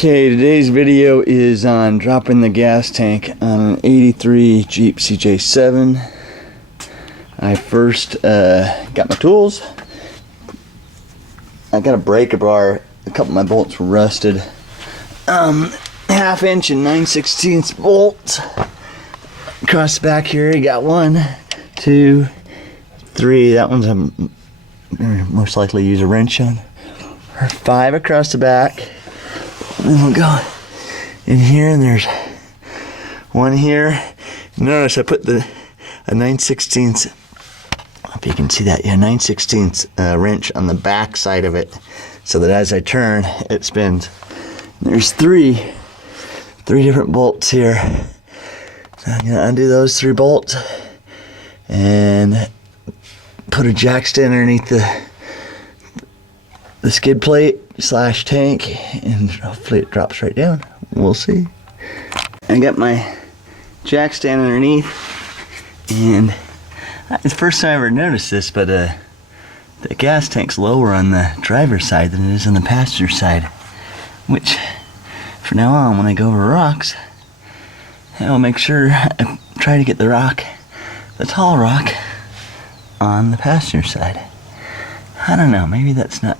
Okay, today's video is on dropping the gas tank on an 83 Jeep Cj7. I first got my tools. I got a breaker bar. A couple of my bolts were rusted. 1/2 inch and 9/16 bolts across the back here. You got 1, 2, 3. That one's I'm most likely use a wrench on. 5 across the back. And then we'll go in here, and there's 1 here. Notice I put a 9/16, if you can see that, yeah, 9/16 wrench on the back side of it, so that as I turn, it spins. There's three different bolts here. So I'm gonna undo those 3 bolts and put a jack stand underneath the skid plate / tank, and hopefully it drops right down. We'll see. I got my jack stand underneath, and it's the first time I ever noticed this, but the gas tank's lower on the driver's side than it is on the passenger side, which from now on, when I go over rocks, I'll make sure I try to get the tall rock, on the passenger side. I don't know, maybe that's not.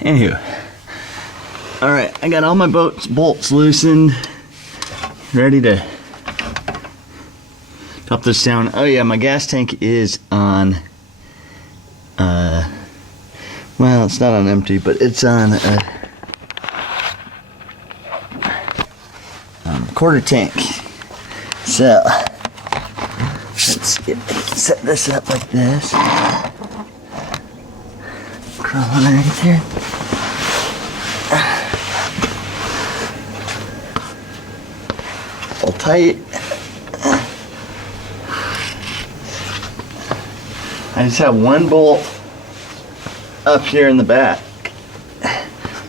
Anywho, alright, I got all my bolts loosened, ready to drop this down. Oh yeah, my gas tank is on, well, it's not on empty, but it's on quarter tank. So, let's set this up like this. Crawl underneath here. All tight. I just have 1 bolt up here in the back,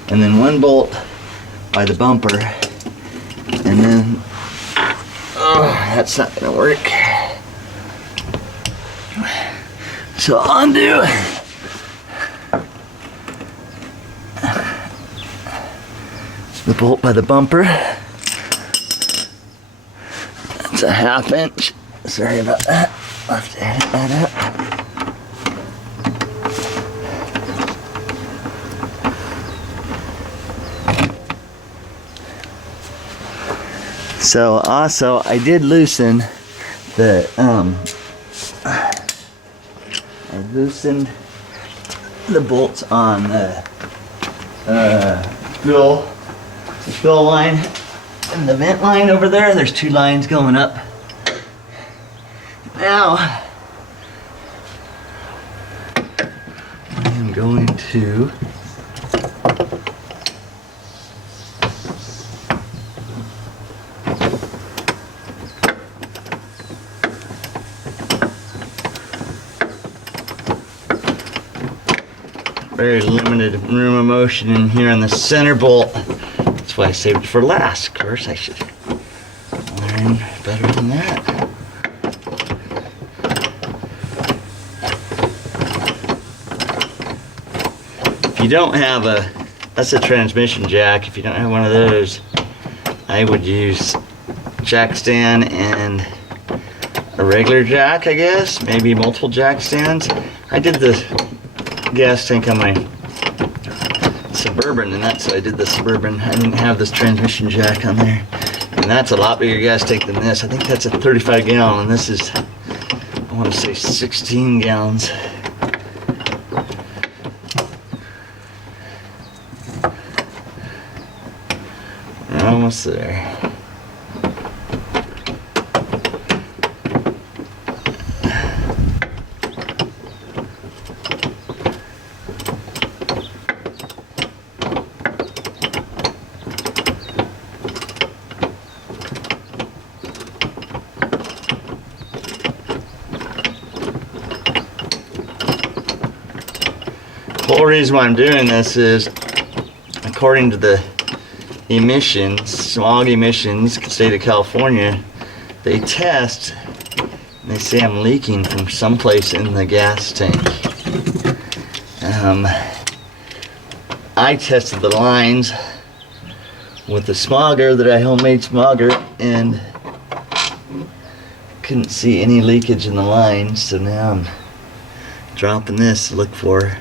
and then 1 bolt by the bumper, and then that's not gonna work. So I'll undo the bolt by the bumper. That's a 1/2 inch. Sorry about that. I'll have to edit that up. So also, I did loosen the bolts on the spill line and the vent line over there. There's 2 lines going up. Now I am going to very limited room of motion in here on the center bolt. That's why I saved it for last. Of course, I should learn better than that. If you don't have that's a transmission jack. If you don't have one of those, I would use jack stand and a regular jack, I guess. Maybe multiple jack stands. I did the gas tank on my Suburban, and so I did the Suburban. I didn't have this transmission jack on there, and that's a lot bigger gas tank than this. I think that's a 35 gallon, and this is, I want to say, 16 gallons. We're almost there. The whole reason why I'm doing this is, according to the emissions, smog emissions, state of California, they test, and they say I'm leaking from someplace in the gas tank. I tested the lines with the smogger that I homemade smogger, and couldn't see any leakage in the line, so now I'm dropping this to look for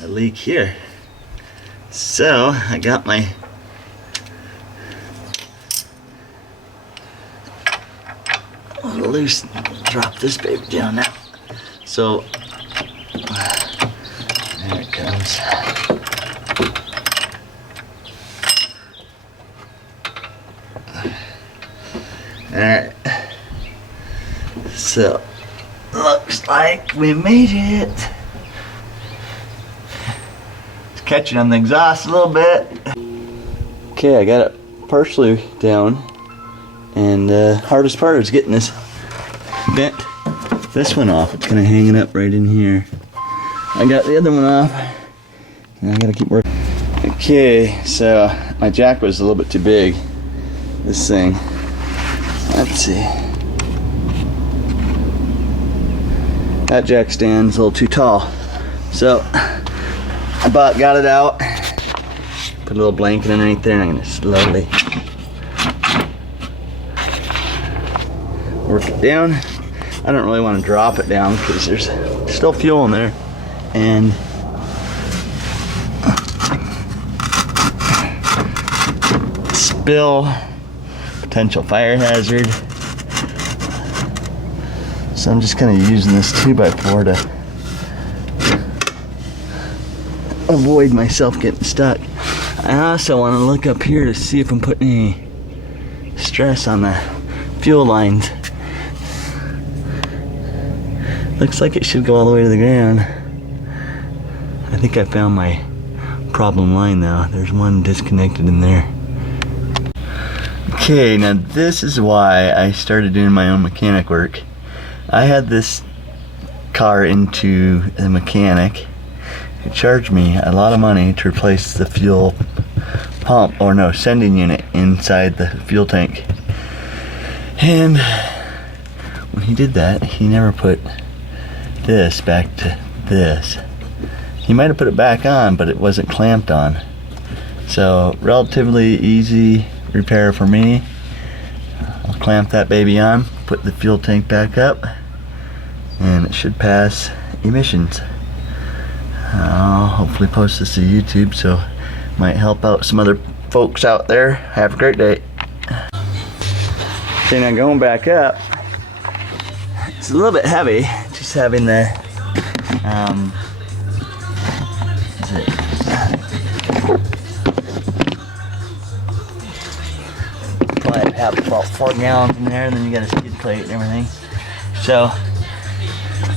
a leak here. So I got my loose, drop this baby down now. So there it comes. Alright, so looks like we made it. It's catching on the exhaust a little bit. Okay, I got it partially down, and hardest part is getting this bent, this one off. It's kind of hanging up right in here. I got the other one off, and I gotta keep working. Okay, so my jack was a little bit too big, this thing. Let's see. That jack stand's a little too tall. So I got it out, put a little blanket underneath there, and I'm gonna slowly work it down. I don't really want to drop it down because there's still fuel in there, and spill, potential fire hazard. So I'm just kind of using this 2x4 to avoid myself getting stuck. I also want to look up here to see if I'm putting any stress on the fuel lines. Looks like it should go all the way to the ground. I think I found my problem line though. There's one disconnected in there. Okay, now this is why I started doing my own mechanic work. I had this car into the mechanic. He charged me a lot of money to replace the fuel pump, or no, sending unit inside the fuel tank. And when he did that, he never put this back to this. He might have put it back on, but it wasn't clamped on. So relatively easy repair for me. I'll clamp that baby on, put the fuel tank back up, and it should pass emissions. I'll hopefully post this to YouTube, so it might help out some other folks out there. Have a great day. Okay, now going back up, it's a little bit heavy, just having the probably have about 4 gallons in there, and then you got a skid plate and everything. So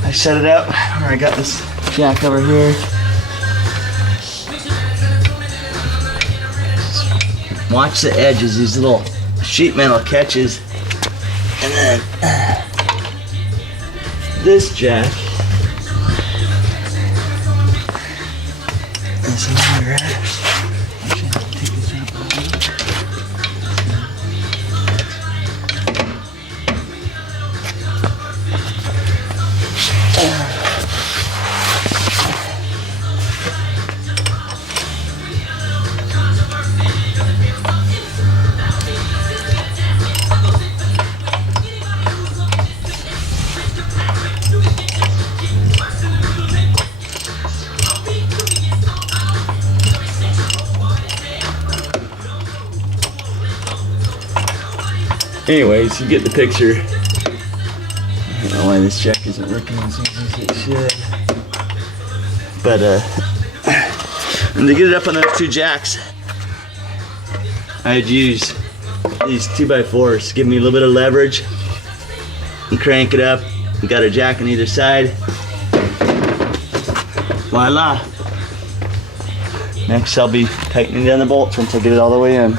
I set it up where I got this jack over here. Watch the edges, these little sheet metal catches, and then this jack is longer. Actually, I'll take this out a little bit. Anyways, you get the picture. I don't know why this jack isn't working as easy as it should. But and to get it up on those 2 jacks, I'd use these 2x4s to give me a little bit of leverage and crank it up. We got a jack on either side. Voila. Next I'll be tightening down the bolts once I get it all the way in.